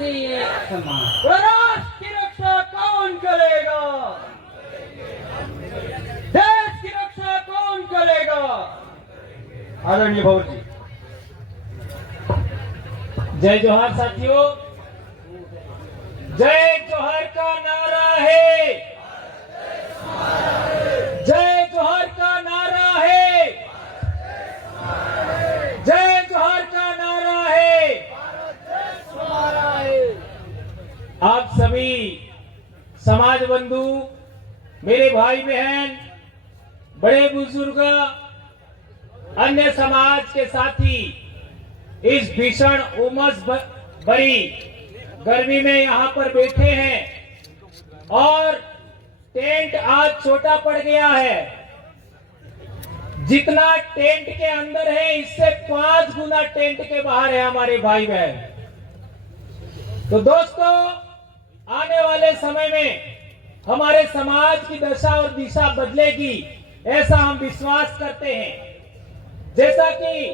आदिवासी समाज। राष्ट्र की रक्षा कौन करेगा? देश की रक्षा कौन करेगा? आदरणीय भवर जी। जय जोहार साथियों। जय जोहार का नारा है। जय जोहार का नारा है। जय जोहार का नारा है। आप सभी समाज बंधु, मेरे भाई बहन, बड़े बुजुर्ग, अन्य समाज के साथी इस भीषण उमस भरी गर्मी में यहाँ पर बैठे हैं और टेंट आज छोटा पड़ गया है। जितना टेंट के अंदर है इससे 5 गुना टेंट के बाहर है हमारे भाई बहन। तो दोस्तों, आने वाले समय में हमारे समाज की दशा और दिशा बदलेगी, ऐसा हम विश्वास करते हैं। जैसा कि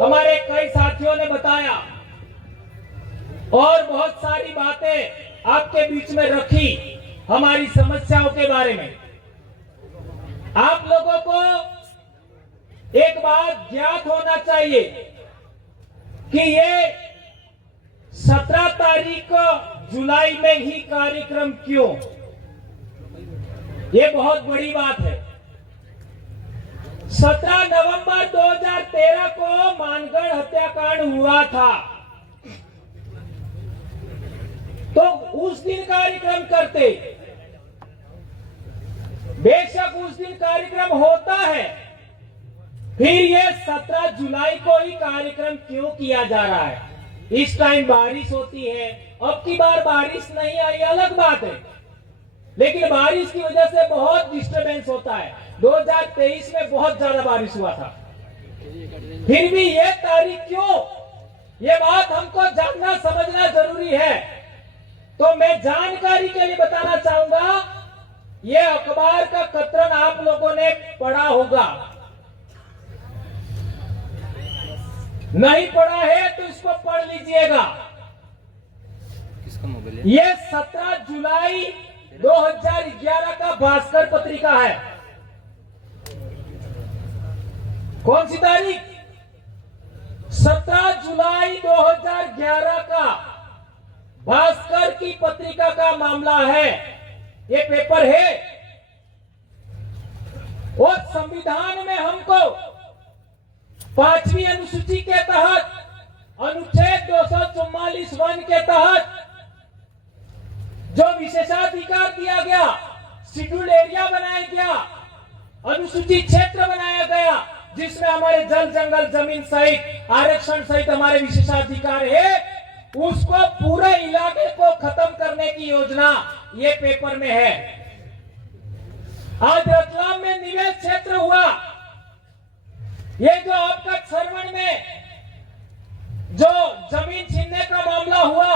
हमारे कई साथियों ने बताया और बहुत सारी बातें आपके बीच में रखी हमारी समस्याओं के बारे में। आप लोगों को एक बात ज्ञात होना चाहिए कि ये 17 तारीख को जुलाई में ही कार्यक्रम क्यों, ये बहुत बड़ी बात है। 17 नवंबर 2013 को मानगढ़ हत्याकांड हुआ था, तो उस दिन कार्यक्रम करते। बेशक उस दिन कार्यक्रम होता है, फिर ये 17 जुलाई को ही कार्यक्रम क्यों किया जा रहा है? इस टाइम बारिश होती है, अब की बार बारिश नहीं आई अलग बात है, लेकिन बारिश की वजह से बहुत डिस्टरबेंस होता है। 2023 में बहुत ज्यादा बारिश हुआ था, फिर भी ये तारीख क्यों, ये बात हमको जानना समझना जरूरी है। तो मैं जानकारी के लिए बताना चाहूंगा, ये अखबार का कतरन आप लोगों ने पढ़ा होगा, नहीं पढ़ा है तो इसको पढ़ लीजिएगा। ये 17 जुलाई 2011 का भास्कर पत्रिका है। कौन सी तारीख? 17 जुलाई 2011 का भास्कर की पत्रिका का मामला है। ये पेपर है और संविधान में हमको 5वीं अनुसूची के तहत अनुच्छेद 244(1) के तहत जो विशेषाधिकार दिया गया, शेड्यूल्ड एरिया बनाया गया, अनुसूचित क्षेत्र बनाया गया, जिसमें हमारे जल जंगल जमीन सहित आरक्षण सहित हमारे विशेषाधिकार है, उसको पूरे इलाके को खत्म करने की योजना ये पेपर में है। आज रतलाम में निवेश क्षेत्र हुआ, ये जो आपका सरवण में जो जमीन छीनने का मामला हुआ,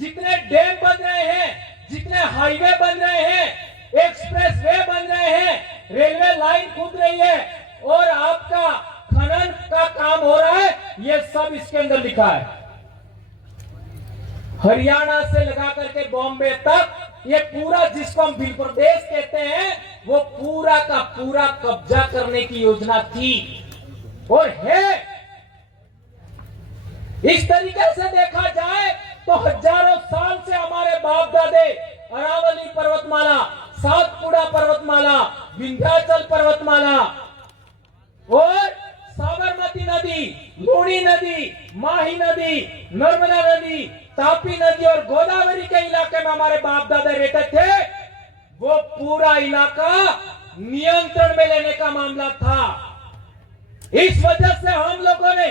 जितने डैम बन रहे हैं, जितने हाईवे बन रहे हैं, एक्सप्रेस वे बन रहे हैं, रेलवे लाइन कूद रही है और आपका खनन का काम हो रहा है, ये सब इसके अंदर लिखा है। हरियाणा से लगा करके बॉम्बे तक ये पूरा, जिसको हम भील प्रदेश कहते हैं, वो पूरा का पूरा कब्जा करने की योजना थी और है। इस तरीके से देखा जाए तो हजारों साल से हमारे बाप दादे अरावली पर्वतमाला, सातपुड़ा पर्वतमाला, विंध्याचल पर्वतमाला और साबरमती नदी, लूणी नदी, माही नदी, नर्मदा नदी, तापी नदी और गोदावरी के इलाके में हमारे बाप दादा रहते थे। वो पूरा इलाका नियंत्रण में लेने का मामला था। इस वजह से हम लोगों ने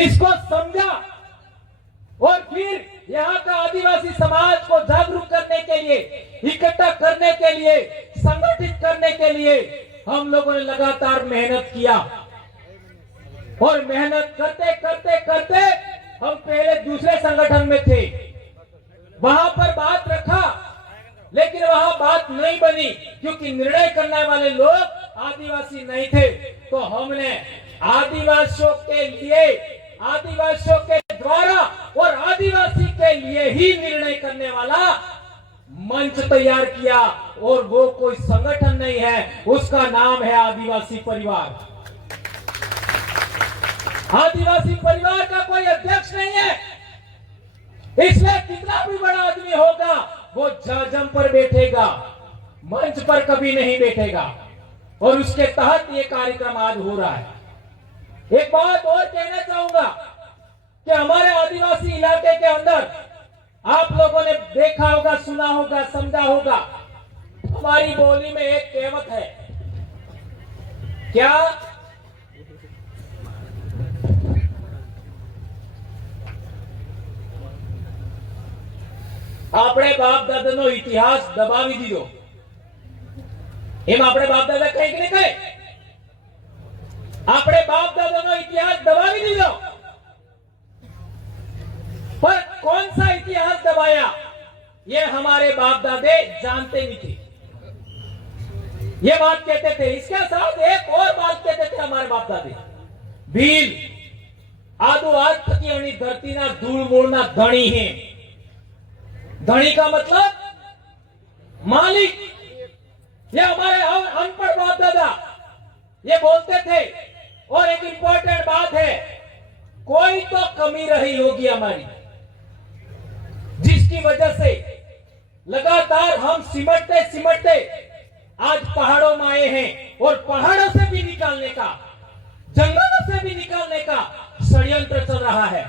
इसको समझा और फिर यहाँ का आदिवासी समाज को जागरूक करने के लिए, इकट्ठा करने के लिए, संगठित करने के लिए हम लोगों ने लगातार मेहनत किया और मेहनत करते करते करते हम पहले दूसरे संगठन में थे, वहां पर बात रखा, लेकिन वहां बात नहीं बनी क्योंकि निर्णय करने वाले लोग आदिवासी नहीं थे। तो हमने आदिवासियों के लिए, आदिवासियों के द्वारा और यही निर्णय करने वाला मंच तैयार किया, और वो कोई संगठन नहीं है, उसका नाम है आदिवासी परिवार। आदिवासी परिवार का कोई अध्यक्ष नहीं है, इसलिए कितना भी बड़ा आदमी होगा वो जजम पर बैठेगा, मंच पर कभी नहीं बैठेगा, और उसके तहत ये कार्यक्रम आज हो रहा है। एक बात और कहना चाहूंगा कि हमारे आदिवासी इलाके के अंदर आप लोगों ने देखा होगा, सुना होगा, समझा होगा, हमारी बोली में एक कहावत है, क्या? આપણે બાપ દાદાનો ઇતિહાસ દબાવી દીધો, એમ આપણે બાપ દાદા કઈ કે નહીં કહે? આપણે બાપ દાદાનો ઇતિહાસ દબાવી દીધો, पर कौन सा इतिहास दबाया ये हमारे बाप दादे जानते नहीं थे, ये बात कहते थे। इसके साथ एक और बात कहते थे हमारे बाप दादे, भील आदु आज थकी धरती ना धूल मूलना धनी है। धनी का मतलब मालिक। ये हमारे अनपढ़ बाप दादा ये बोलते थे। और एक इंपॉर्टेंट बात है, कोई तो कमी रही होगी हमारी, जिसकी वजह से लगातार हम सिमटते सिमटते आज पहाड़ों में आए हैं, और पहाड़ों से भी निकालने का, जंगलों से भी निकालने का षड्यंत्र चल रहा है।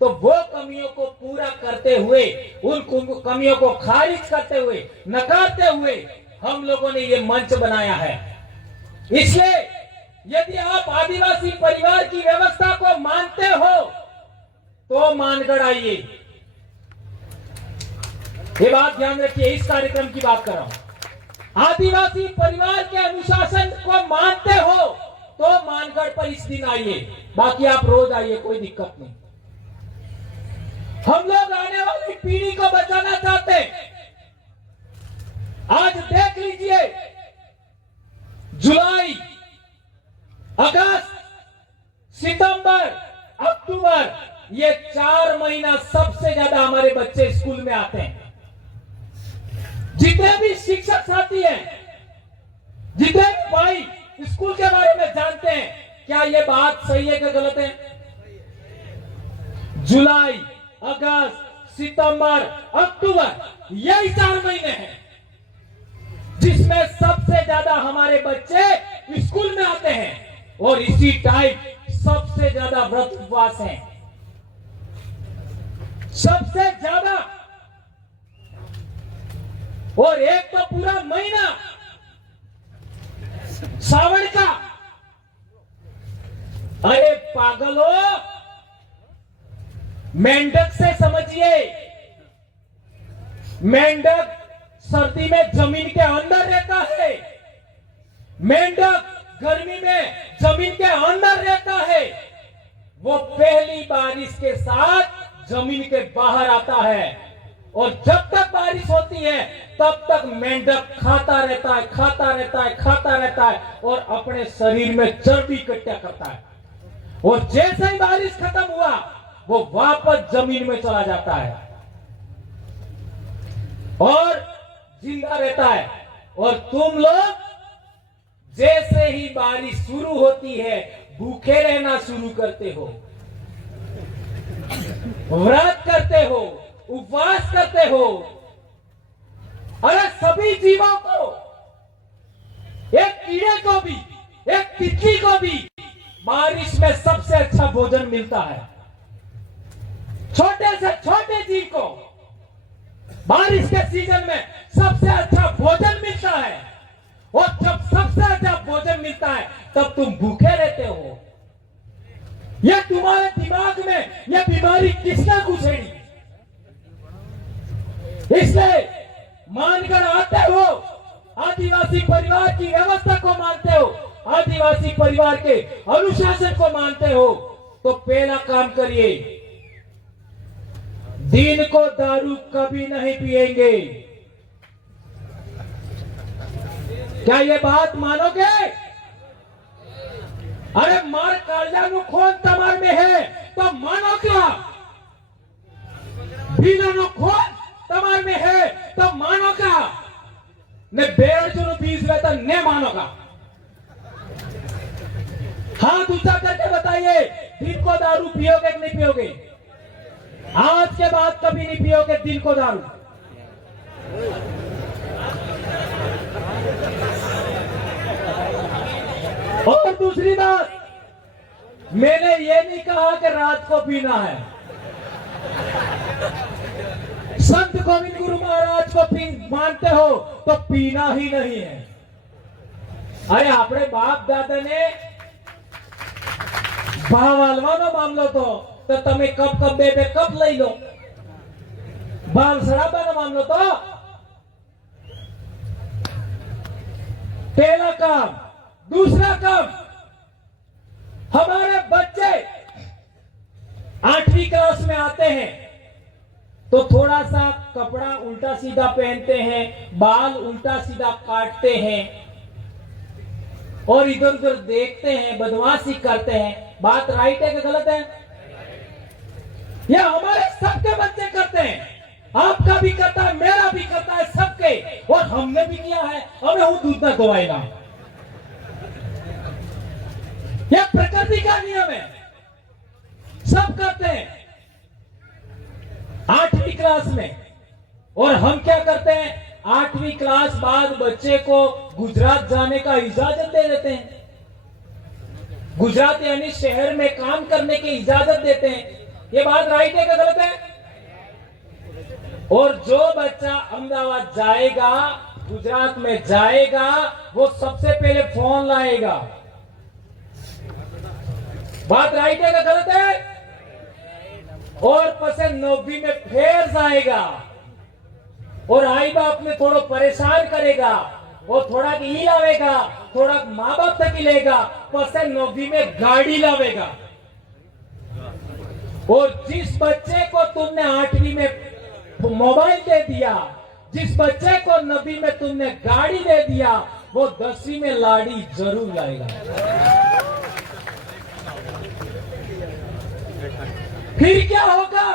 तो वो कमियों को पूरा करते हुए, उन कमियों को खारिज करते हुए, नकारते हुए हम लोगों ने ये मंच बनाया है। इसलिए यदि आप आदिवासी परिवार की व्यवस्था को मानते हो तो मानगढ़ आइए। ये बात ध्यान रखिए, इस कार्यक्रम की बात कर रहा हूं। आदिवासी परिवार के अनुशासन को मानते हो तो मानगढ़ पर इस दिन आइए, बाकी आप रोज आइए, कोई दिक्कत नहीं। हम लोग आने वाली पीढ़ी को बचाना चाहते हैं। आज देख लीजिए, जुलाई, अगस्त, सितंबर, अक्टूबर, ये 4 महीना सबसे ज्यादा हमारे बच्चे स्कूल में आते हैं। जितने भी शिक्षक साथी हैं, जितने भाई स्कूल के बारे में जानते हैं, क्या ये बात सही है कि गलत है? जुलाई, अगस्त, सितंबर, अक्टूबर, यही 4 महीने हैं जिसमें सबसे ज्यादा हमारे बच्चे स्कूल में आते हैं, और इसी टाइम सबसे ज्यादा व्रत उपवास हैं, सबसे ज्यादा। और एक तो पूरा महीना सावन का। अरे पागलो, मेंढक से समझिए, मेंढक सर्दी में जमीन के अंदर रहता है, मेंढक गर्मी में जमीन के अंदर रहता है। वो पहली बारिश के साथ जमीन के बाहर आता है, और जब तक बारिश होती है तब तक मेंढक खाता रहता है, खाता रहता है, खाता रहता है, और अपने शरीर में चर्बी इकट्ठा करता है। और जैसे ही बारिश खत्म हुआ वो वापस जमीन में चला जाता है और जिंदा रहता है। और तुम लोग जैसे ही बारिश शुरू होती है भूखे रहना शुरू करते हो, व्रत करते हो, उपवास करते हो। अरे सभी जीवों को, एक कीड़े को भी, एक तितली को भी बारिश में सबसे अच्छा भोजन मिलता है। छोटे से छोटे जीव को बारिश के सीजन में सबसे अच्छा भोजन मिलता है, और जब सबसे अच्छा भोजन मिलता है तब तुम भूखे रहते हो। यह तुम्हारे दिमाग में यह बीमारी किसने घुसेड़ी? इसलिए मानकर आते हो, आदिवासी परिवार की व्यवस्था को मानते हो, आदिवासी परिवार के अनुशासन को मानते हो, तो पहला काम करिए, दिन को दारू कभी नहीं पिएंगे। क्या ये बात मानोगे? अरे मार कालिया नु खून तमार में है तो मानो क्या? ભીલોનો ખોજ તમાર में है तो मानो का ने बेरजू बीज लेता ने मानो का। हाथ ऊंचा करके बताइए, दिन को दारू पियोगे कि नहीं पियोगे? आज के बाद कभी नहीं पियोगे दिन को दारू। और दूसरी बात, मैंने ये नहीं कहा कि रात को पीना है। संत गोविंद गुरु महाराज को मानते हो तो पीना ही नहीं है। अरे अपने बाप दादा ने भाव हालવાનો મામલો તો તમે કપ કપ બે બે કપ લઈ લો। બાલ સડાબાનો મામલો તો पहला काम। दूसरा काम, हमारे बच्चे 8वीं क्लास में आते हैं तो थोड़ा सा कपड़ा उल्टा सीधा पहनते हैं, बाल उल्टा सीधा काटते हैं और इधर उधर देखते हैं, बदमाशी करते हैं। बात राइट है कि गलत है? यह हमारे सबके बच्चे करते हैं, आपका भी करता है, मेरा भी करता है, सबके। और हमने भी किया है, हमें वो दूध न गवाएगा। यह प्रकृति का नियम है, सब करते हैं 8वीं क्लास में। और हम क्या करते हैं, 8वीं क्लास बाद बच्चे को गुजरात जाने का इजाजत दे देते हैं। गुजरात यानी शहर में काम करने की इजाजत देते हैं। ये बात राइट है कि गलत है? और जो बच्चा अहमदाबाद जाएगा, गुजरात में जाएगा, वो सबसे पहले फोन लाएगा। बात राइट है कि गलत है? और पसे 9वीं में फिर जाएगा और आई बाप में थोड़ा परेशान करेगा और थोड़ा ई लावेगा, थोड़ा माँ बाप तक लेगा, पसे 9वीं में गाड़ी लावेगा। और जिस बच्चे को तुमने 8वीं में मोबाइल दे दिया, जिस बच्चे को 9वीं में तुमने गाड़ी दे दिया, वो 10वीं में लाड़ी जरूर लाएगा। फिर क्या होगा?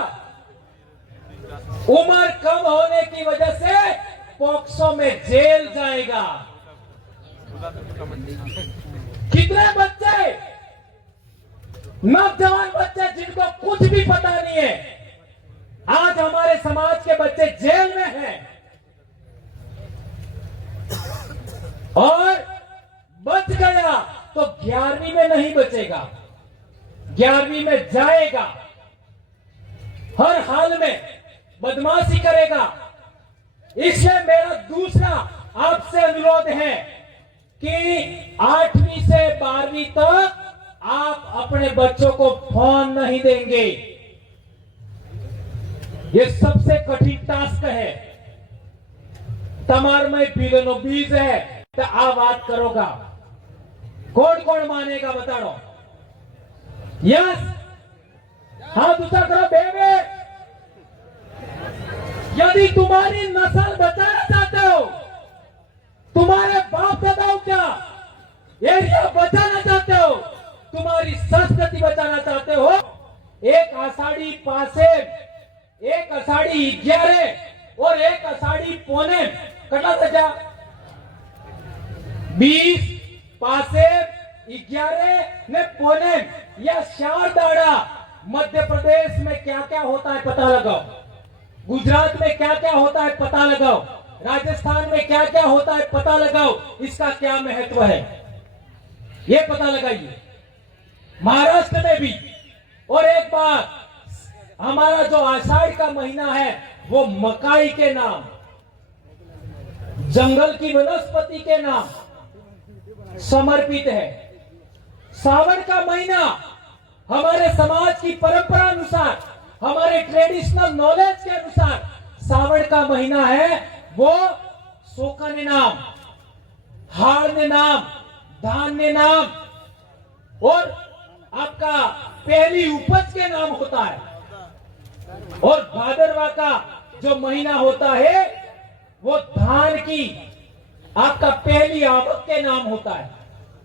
उम्र कम होने की वजह से पॉक्सो में जेल जाएगा। कितने बच्चे, नौजवान बच्चे जिनको कुछ भी पता नहीं है, आज हमारे समाज के बच्चे जेल में हैं। और बच गया तो 11वीं में नहीं बचेगा, 11वीं में जाएगा, हर हाल में बदमाशी करेगा। इसलिए मेरा दूसरा आपसे अनुरोध है कि 8वीं से 12वीं तक आप अपने बच्चों को फोन नहीं देंगे। ये सबसे कठिन टास्क है। तमार में पीलेनो बीज है तो आ बात करोगा, कौन कौन मानेगा बताओ? यस, हाँ दूसरा करो बेबे। यदि तुम्हारी नस्ल बचाना चाहते हो, तुम्हारे बाप दादाओं का एरिया बचाना चाहते हो, तुम्हारी संस्कृति बचाना चाहते हो, एक आषाढ़ी पासे, एक आषाढ़ी 11 और एक आषाढ़ी पौने कटा सजा 20 पासे 11 ने पौने या 4 दाड़ा। मध्य प्रदेश में क्या क्या होता है पता लगाओ, गुजरात में क्या क्या होता है पता लगाओ, राजस्थान में क्या क्या होता है पता लगाओ, इसका क्या महत्व है ये पता लगाइए। महाराष्ट्र में भी। और एक बात, हमारा जो आषाढ़ का महीना है वो मकाई के नाम, जंगल की वनस्पति के नाम समर्पित है। सावन का महीना हमारे समाज की परंपरा अनुसार, हमारे ट्रेडिशनल नॉलेज के अनुसार सावन का महीना है वो सोखने नाम, हाड़ने नाम, धान्य नाम और आपका पहली उपज के नाम होता है। और भादरवा का जो महीना होता है वो धान की आपका पहली आवक के नाम होता है।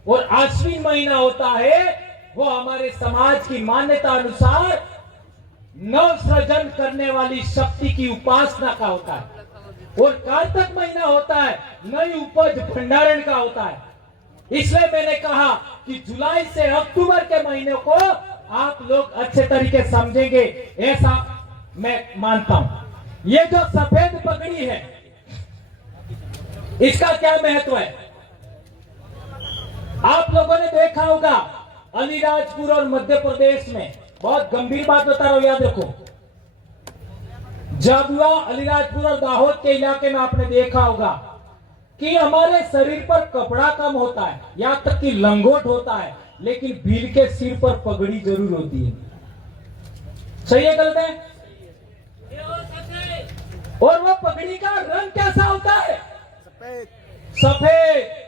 और आश्विन महीना होता है वो हमारे समाज की मान्यता अनुसार नव सृजन करने वाली शक्ति की उपासना का होता है, और कार्तिक महीना होता है नई उपज भंडारण का होता है। इसलिए मैंने कहा कि जुलाई से अक्टूबर के महीने को आप लोग अच्छे तरीके समझेंगे, ऐसा मैं मानता हूं। ये जो सफेद पगड़ी है, इसका क्या महत्व है? आप लोगों ने देखा होगा अलीराजपुर और मध्य प्रदेश में, बहुत गंभीर बात बता रहा हूं, याद रखो। झाबुआ, अलीराजपुर और दाहोद के इलाके में आपने देखा होगा कि हमारे शरीर पर कपड़ा कम होता है, यहां तक कि लंगोट होता है, लेकिन भील के सिर पर पगड़ी जरूर होती है। सही है, गलत है? और वो पगड़ी का रंग कैसा होता है? सफेद।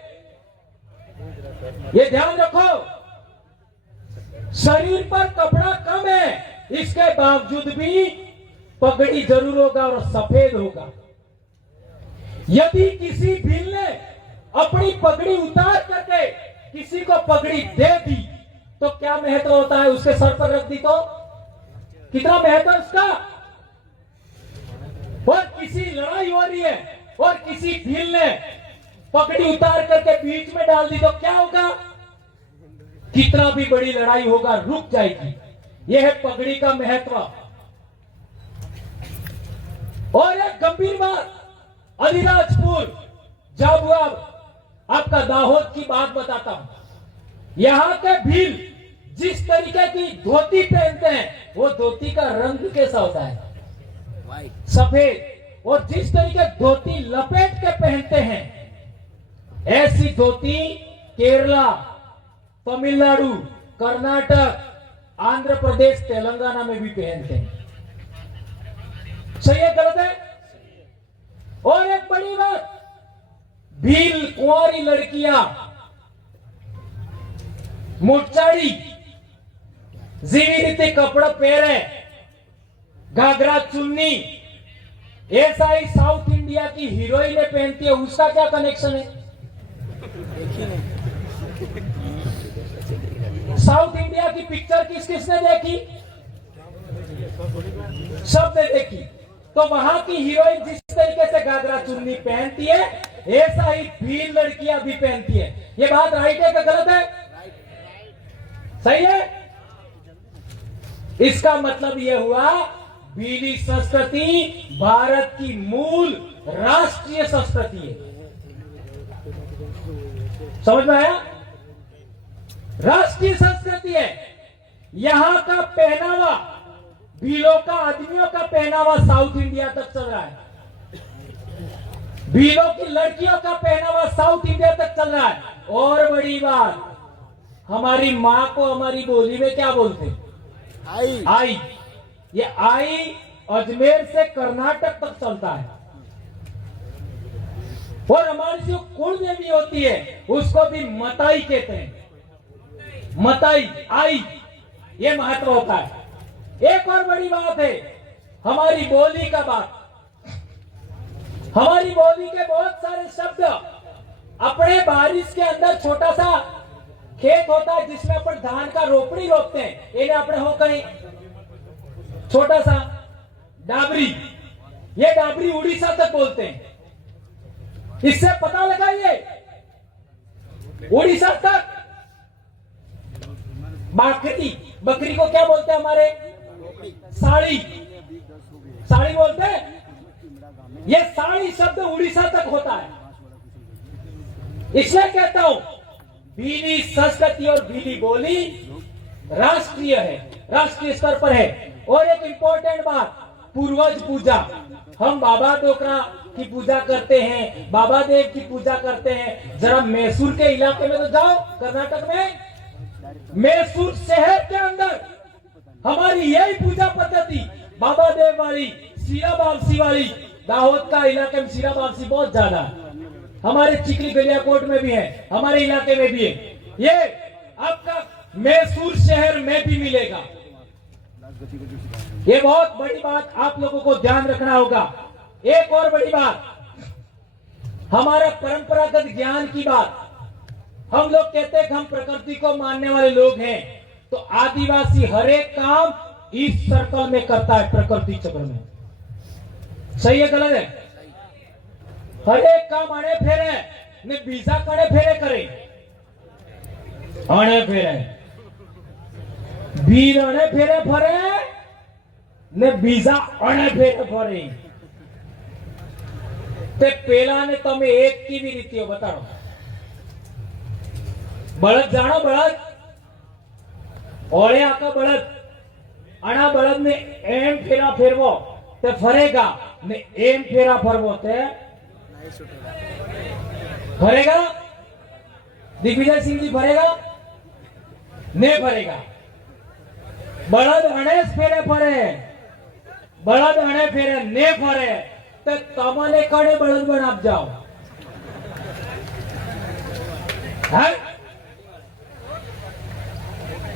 ये ध्यान रखो, शरीर पर कपड़ा कम है, इसके बावजूद भी पगड़ी जरूर होगा और सफेद होगा। यदि किसी भील ने अपनी पगड़ी उतार करके किसी को पगड़ी दे दी तो क्या महत्व होता है? उसके सर पर रख दी तो कितना महत्व है उसका? और किसी लड़ाई हो रही है और किसी भील ने पगड़ी उतार करके बीच में डाल दी तो क्या होगा? कितना भी बड़ी लड़ाई होगा रुक जाएगी। यह है पगड़ी का महत्व। और एक गंभीर बात, अलीराजपुर, झाबुआ, आपका दाहोद की बात बताता हूं। यहां के भील जिस तरीके की धोती पहनते हैं, वो धोती का रंग कैसा होता है? सफेद। और जिस तरीके धोती लपेट के पहनते हैं, ऐसी धोती केरला, तमिलनाडु, कर्नाटक, आंध्र प्रदेश, तेलंगाना में भी पहनते हैं। सही है, गलत है? और एक बड़ी बात, भील कुंवारी लड़कियां मुठचाड़ी जीवी रीति कपड़ा पहने, घाघरा चुन्नी, ऐसा ही साउथ इंडिया की हीरोइने पहनती है। उसका क्या कनेक्शन है? साउथ इंडिया की पिक्चर किस किसने देखी? सबने देखी। तो वहां की हीरोइन जिस तरीके से घाघरा चुन्नी पहनती है, ऐसा ही भील लड़कियां भी पहनती है। ये बात राइट है कि गलत है? सही है। इसका मतलब यह हुआ, भीली संस्कृति भारत की मूल राष्ट्रीय संस्कृति है। समझ में आया? राष्ट्रीय संस्कृति है। यहां का पहनावा, भीलों का, आदमियों का पहनावा साउथ इंडिया तक चल रहा है। भीलों की लड़कियों का पहनावा साउथ इंडिया तक चल रहा है। और बड़ी बात, हमारी मां को हमारी बोली में क्या बोलते हैं? आई। आई। ये आई अजमेर से कर्नाटक तक चलता है। और हमारी जो कुल देवी होती है उसको भी मताई कहते हैं। मताई, आई, ये महत्व होता है। एक और बड़ी बात है, हमारी बोली का बात। हमारी बोली के बहुत सारे शब्द, अपने बारिश के अंदर छोटा सा खेत होता है जिसमें अपन धान का रोपड़ी रोपते हैं, इन्हें अपने हो कहीं छोटा सा डाबरी, ये डाबरी उड़ीसा तक बोलते हैं। इससे पता लगाइए, उड़ीसा तक बकरी, बकरी को क्या बोलते हैं हमारे? साड़ी, साड़ी बोलते हैं। ये साड़ी शब्द उड़ीसा तक होता है। इसलिए कहता हूं, भीली संस्कृति और भीली बोली राष्ट्रीय है, राष्ट्रीय स्तर पर है। और एक इंपॉर्टेंट बात, पूर्वज पूजा। हम बाबा डोकरा की पूजा करते हैं, बाबा देव की पूजा करते हैं। जरा मैसूर के इलाके में तो जाओ, कर्नाटक में मैसूर शहर के अंदर हमारी यही पूजा पद्धति बाबा देव वाली, सीरा बाबसी वाली। दाहोद का इलाके में सीरा बाबसी बहुत ज्यादा है, हमारे चिकली गलियाकोट में भी है, हमारे इलाके में भी है। ये आपका मैसूर शहर में भी मिलेगा। ये बहुत बड़ी बात आप लोगों को ध्यान रखना होगा। एक और बड़ी बात, हमारा परंपरागत ज्ञान की बात। हम लोग कहते हैं कि हम प्रकृति को मानने वाले लोग हैं, तो आदिवासी हर एक काम इस सर्कल में करता है, प्रकृति चक्र में। सही है गलत है? हर एक काम अणे फेरे ने बीजा कड़े फेरे करे, अणे फेरे बीर अणे फेरे फरे ने बीजा अणे फेरे फरे। ते पेला ने तमे एक की भी रीतियों बताओ। बळद जानो बळद ओळे आका बळद अणा बळद ने एम फेरा फेरवो ते फरेगा ने एम फेरा फरवो ते फरेगा। दिग्विजय सिंह जी फरेगा ने फरेगा। बळद अणेस फेरे फरे, बळद अणे फेरे ने फरे ते तमने कड़े बळद बन आप जाओ।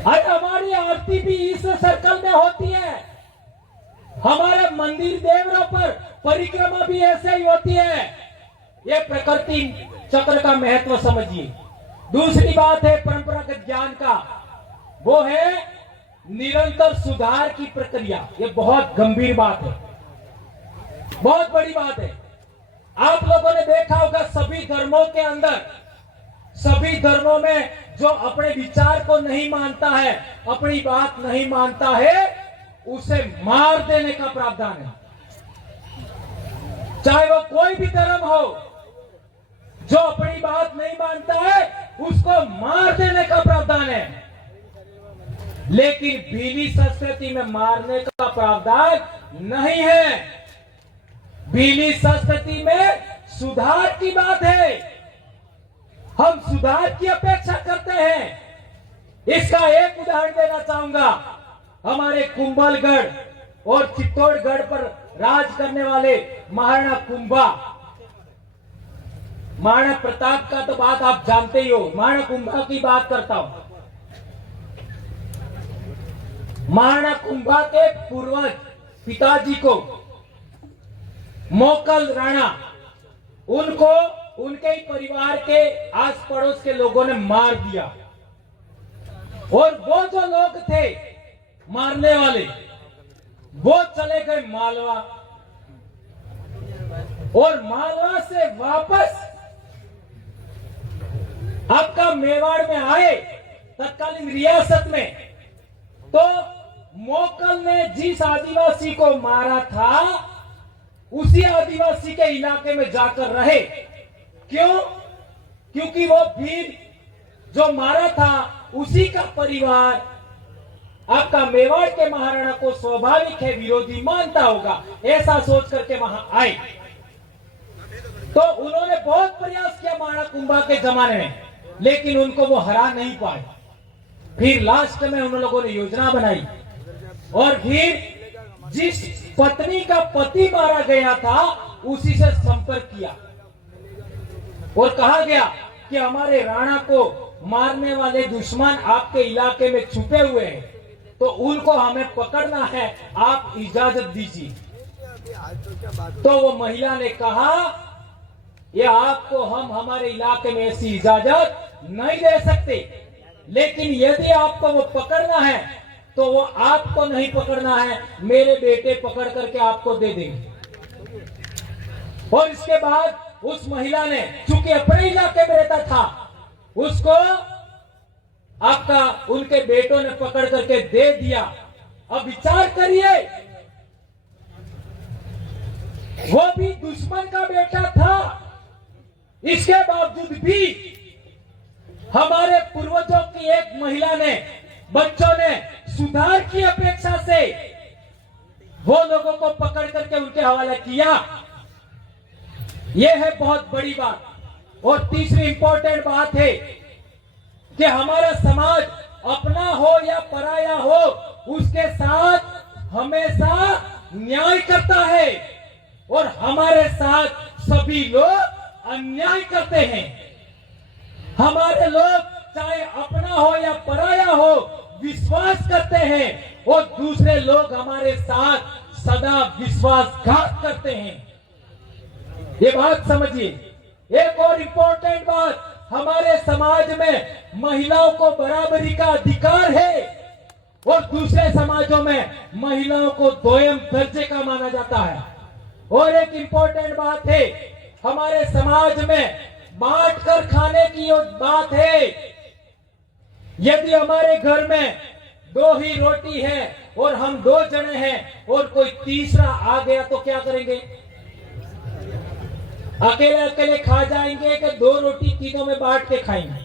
आज हमारी आरती भी इस सर्कल में होती है, हमारे मंदिर देवरों पर परिक्रमा भी ऐसे ही होती है। ये प्रकृति चक्र का महत्व समझिए। दूसरी बात है परंपरागत ज्ञान का, वो है निरंतर सुधार की प्रक्रिया। ये बहुत गंभीर बात है, बहुत बड़ी बात है। आप लोगों ने देखा होगा सभी धर्मों के अंदर, सभी धर्मों में जो अपने विचार को नहीं मानता है, अपनी बात नहीं मानता है, उसे मार देने का प्रावधान है। चाहे वो कोई भी धर्म हो, जो अपनी बात नहीं मानता है उसको मार देने का प्रावधान है। लेकिन भीली संस्कृति में मारने का प्रावधान नहीं है। भीली संस्कृति में सुधार की बात है। हम सुधार की अपेक्षा करते हैं। इसका एक उदाहरण देना चाहूंगा। हमारे कुंभलगढ़ और चित्तौड़गढ़ पर राज करने वाले महाराणा कुंभा, महाराणा प्रताप का तो बात आप जानते ही हो। महाराणा कुंभा की बात करता हूं। महाराणा कुंभा के पूर्वज पिताजी को मोकल राणा, उनको उनके ही परिवार के आस पड़ोस के लोगों ने मार दिया। और वो जो लोग थे मारने वाले, वो चले गए मालवा, और मालवा से वापस आपका मेवाड़ में आए तत्कालीन रियासत में। तो मोकल ने जिस आदिवासी को मारा था उसी आदिवासी के इलाके में जाकर रहे। क्यों? क्योंकि वो वीर जो मारा था उसी का परिवार आपका मेवाड़ के महाराणा को स्वाभाविक है विरोधी मानता होगा, ऐसा सोच करके वहां आए। तो उन्होंने बहुत प्रयास किया महाराणा कुंभा के जमाने में, लेकिन उनको वो हरा नहीं पाए। फिर लास्ट में उन लोगों ने योजना बनाई और फिर जिस पत्नी का पति मारा गया था उसी से संपर्क किया और कहा गया कि हमारे राणा को मारने वाले दुश्मन आपके इलाके में छुपे हुए हैं, तो उनको हमें पकड़ना है, आप इजाजत दीजिए। तो वो महिला ने कहा ये आपको हम हमारे इलाके में ऐसी इजाजत नहीं दे सकते, लेकिन यदि आपको वो पकड़ना है तो वो आपको नहीं पकड़ना है, मेरे बेटे पकड़ करके आपको दे देंगे। और इसके बाद उस महिला ने, चूंकि अपने इलाके में रहता था, उसको आपका उनके बेटों ने पकड़ करके दे दिया। अब विचार करिए, वो भी दुश्मन का बेटा था, इसके बावजूद भी हमारे पूर्वजों की एक महिला ने, बच्चों ने सुधार की अपेक्षा से वो लोगों को पकड़ करके उनके हवाले किया। यह है बहुत बड़ी बात। और तीसरी इंपॉर्टेंट बात है कि हमारा समाज अपना हो या पराया हो, उसके साथ हमेशा न्याय करता है और हमारे साथ सभी लोग अन्याय करते हैं। हमारे लोग चाहे अपना हो या पराया हो विश्वास करते हैं और दूसरे लोग हमारे साथ सदा विश्वासघात करते हैं। ये बात समझिए। एक और इंपॉर्टेंट बात, हमारे समाज में महिलाओं को बराबरी का अधिकार है और और दूसरे समाजों में महिलाओं को दोयम दर्जे का माना जाता है। और एक इंपॉर्टेंट बात है, हमारे समाज में बांट कर खाने की जो बात है, यदि हमारे घर में 2 ही रोटी है और हम 2 जने हैं और कोई तीसरा आ गया तो क्या करेंगे? अकेले अकेले खा जाएंगे कि 2 रोटी तीनों में बांट के खाएंगे?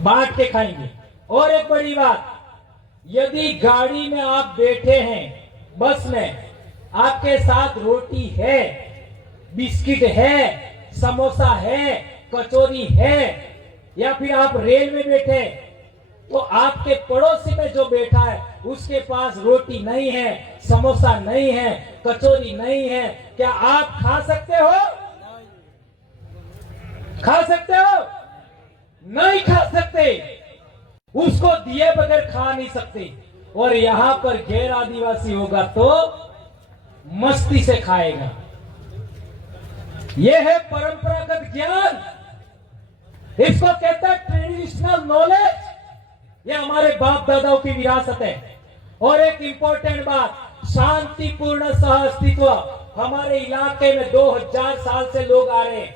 बांट के खाएंगे। और एक बड़ी बात, यदि गाड़ी में आप बैठे हैं, बस में, आपके साथ रोटी है, बिस्किट है, समोसा है, कचौरी है, या फिर आप रेल में बैठे तो आपके पड़ोसी में जो बैठा है उसके पास रोटी नहीं है, समोसा नहीं है, कचौरी नहीं है, क्या आप खा सकते हो? खा सकते हो? नहीं खा सकते। उसको दिए बगैर खा नहीं सकते। और यहां पर गैर आदिवासी होगा तो मस्ती से खाएगा। यह है परंपरागत ज्ञान, इसको कहते हैं ट्रेडिशनल नॉलेज। ये हमारे बाप दादाओं की विरासत है। और एक इंपॉर्टेंट बात, शांतिपूर्ण सह अस्तित्व। हमारे इलाके में 2000 साल से लोग आ रहे हैं।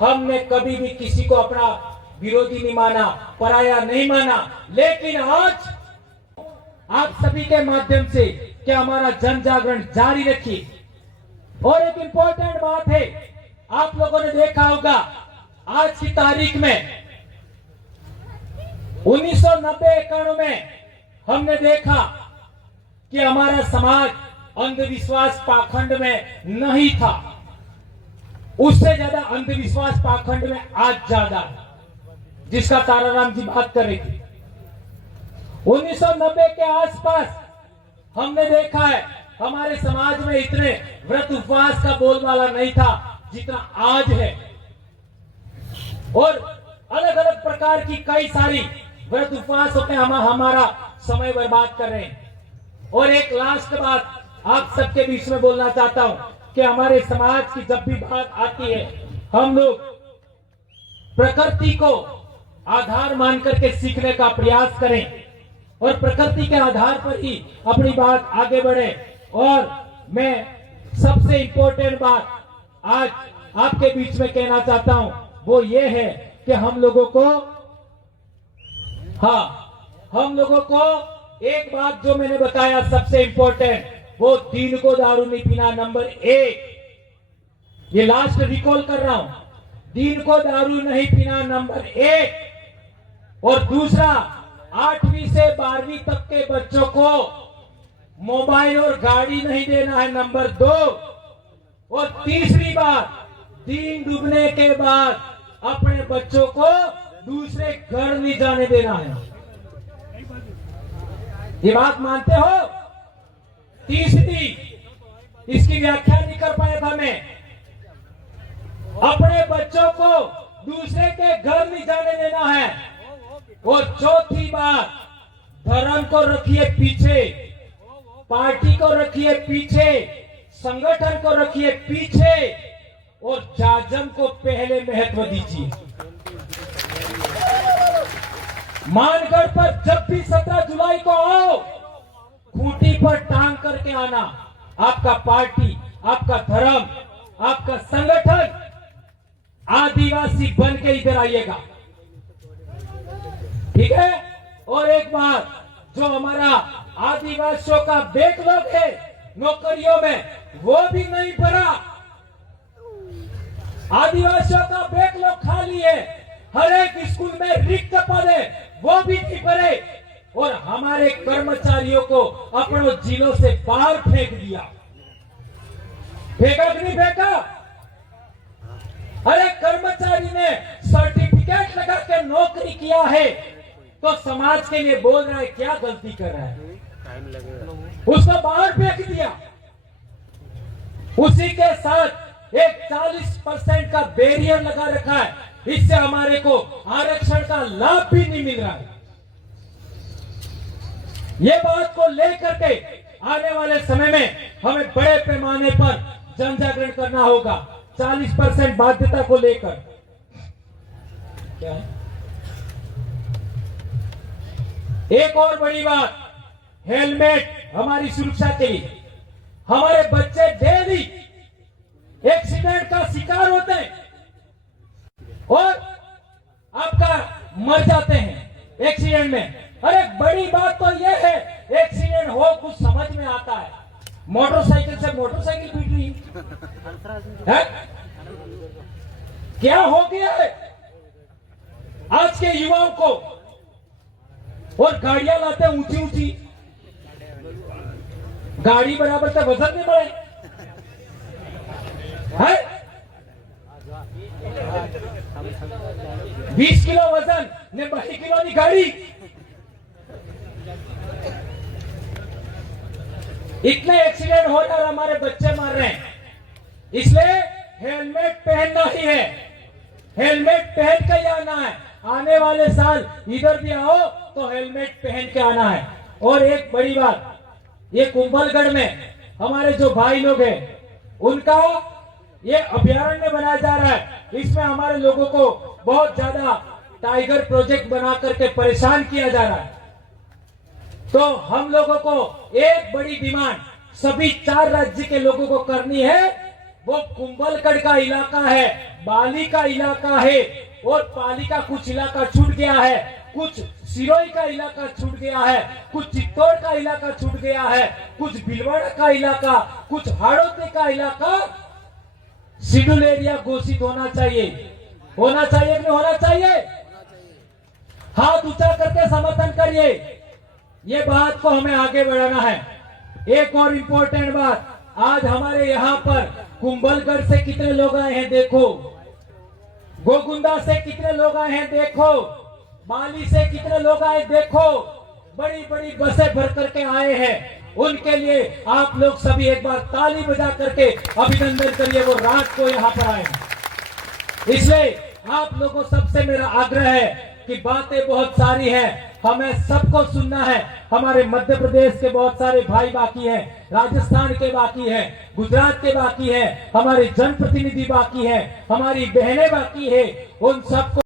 हमने कभी भी किसी को अपना विरोधी नहीं माना, पराया नहीं माना। लेकिन आज आप सभी के माध्यम से क्या हमारा जन जागरण जारी रखिए। और एक इंपॉर्टेंट बात है, आप लोगों ने देखा होगा आज की तारीख में 1990-91 में हमने देखा कि हमारा समाज अंधविश्वास पाखंड में नहीं था। उससे ज्यादा अंधविश्वास पाखंड में आज ज्यादा, जिसका ताराराम जी बात कर रही थी। 1990 के आसपास हमने देखा है हमारे समाज में इतने व्रत उपवास का बोलबाला नहीं था जितना आज है। और अलग अलग प्रकार की कई सारी व्रत उपवासों में हम हमारा समय बर्बाद कर रहे हैं। और एक लास्ट बात आप सबके बीच में बोलना चाहता हूं कि हमारे समाज की जब भी बात आती है, हम लोग प्रकृति को आधार मान करके सीखने का प्रयास करें और प्रकृति के आधार पर ही अपनी बात आगे बढ़े। और मैं सबसे इंपॉर्टेंट बात आज आपके बीच में कहना चाहता हूं, वो ये है कि हम लोगों को एक बात जो मैंने बताया सबसे इंपॉर्टेंट, वो दिन को दारू नहीं पीना, नंबर 1। ये लास्ट रिकॉल कर रहा हूं, दिन को दारू नहीं पीना नंबर 1। और दूसरा, 8वीं से 12वीं तक के बच्चों को मोबाइल और गाड़ी नहीं देना है, नंबर 2। और तीसरी बात, दिन डूबने के बाद अपने बच्चों को दूसरे घर नहीं जाने देना है। ये बात मानते हो? तीसरी, इसकी व्याख्या नहीं कर पाया था मैं। अपने बच्चों को दूसरे के घर नहीं जाने देना है। और चौथी बात, धर्म को रखिए पीछे, पार्टी को रखिए पीछे, संगठन को रखिए पीछे, और जाजम को पहले महत्व दीजिए। मानगढ़ पर जब भी 17 जुलाई को आओ, खूंटी पर टांग करके आना। आपका पार्टी, आपका धर्म, आपका संगठन आदिवासी बन के इधर आइएगा, ठीक है? और एक बात, जो हमारा आदिवासियों का बैकलॉग है नौकरियों में, वो भी नहीं भरा। आदिवासियों का बैकलॉग खाली है, हर एक स्कूल में रिक्त पद है, वो भी नहीं भरे। और हमारे कर्मचारियों को अपनों जिलों से बाहर फेंक दिया। फेंका कि नहीं फेंका? अरे कर्मचारी ने सर्टिफिकेट लगा के नौकरी किया है तो समाज के लिए बोल रहा है, क्या गलती कर रहा है? उसको बाहर फेंक दिया। उसी के साथ एक 40% का बैरियर लगा रखा है, इससे हमारे को आरक्षण का लाभ भी नहीं मिल रहा है। ये बात को लेकर के आने वाले समय में हमें बड़े पैमाने पर जन जागरण करना होगा। 40% बाध्यता को लेकर क्या है? एक और बड़ी बात, हेलमेट हमारी सुरक्षा के लिए। हमारे बच्चे डेली एक्सीडेंट का शिकार होते हैं और आपका मर जाते हैं एक्सीडेंट में। अरे बड़ी बात तो यह है, एक्सीडेंट हो कुछ समझ में आता है, मोटरसाइकिल से मोटरसाइकिल पीट रही है। क्या हो गया है आज के युवाओं को? और गाड़ियां लाते हैं ऊंची ऊंची, गाड़ी बराबर का वजन नहीं बढ़े है। 20 किलो वजन ने 22 किलो की गाड़ी। इतने एक्सीडेंट हो रहे और हमारे बच्चे मर रहे हैं। इसलिए हेलमेट पहनना ही है, हेलमेट पहन के ही आना है। आने वाले साल इधर भी आओ तो हेलमेट पहन के आना है। और एक बड़ी बात, ये कुंभलगढ़ में हमारे जो भाई लोग हैं उनका ये अभयारण्य बनाया जा रहा है। इसमें हमारे लोगों को बहुत ज्यादा टाइगर प्रोजेक्ट बना करके परेशान किया जा रहा है। तो हम लोगों को एक बड़ी डिमांड सभी 4 राज्य के लोगों को करनी है। वो कुंभलगढ़ का इलाका है, बाली का इलाका है और पाली का कुछ इलाका छूट गया है, कुछ सिरोही का इलाका छूट गया है, कुछ चित्तौड़ का इलाका छूट गया है, कुछ भीलवाड़ा का इलाका, कुछ हाड़ौती का इलाका शेड्यूल एरिया घोषित होना चाहिए। होना चाहिए कि नहीं होना चाहिए? हाथ ऊंचा करके समर्थन करिए। ये बात को हमें आगे बढ़ाना है। एक और इम्पोर्टेंट बात, आज हमारे यहाँ पर कुंभलगढ़ से कितने लोग आए हैं देखो, गोगुंदा से कितने लोग आए हैं देखो, बाली से कितने लोग आए देखो। बड़ी बड़ी बसें भर करके आए हैं। उनके लिए आप लोग सभी एक बार ताली बजा करके अभिनंदन करिए, वो रात को यहाँ पर आए हैं। इसलिए आप लोगों सबसे मेरा आग्रह है कि बातें बहुत सारी हैं, हमें सबको सुनना है। हमारे मध्य प्रदेश के बहुत सारे भाई बाकी हैं, राजस्थान के बाकी हैं, गुजरात के बाकी हैं, हमारे जनप्रतिनिधि बाकी हैं, हमारी बहनें बाकी है। उन सबको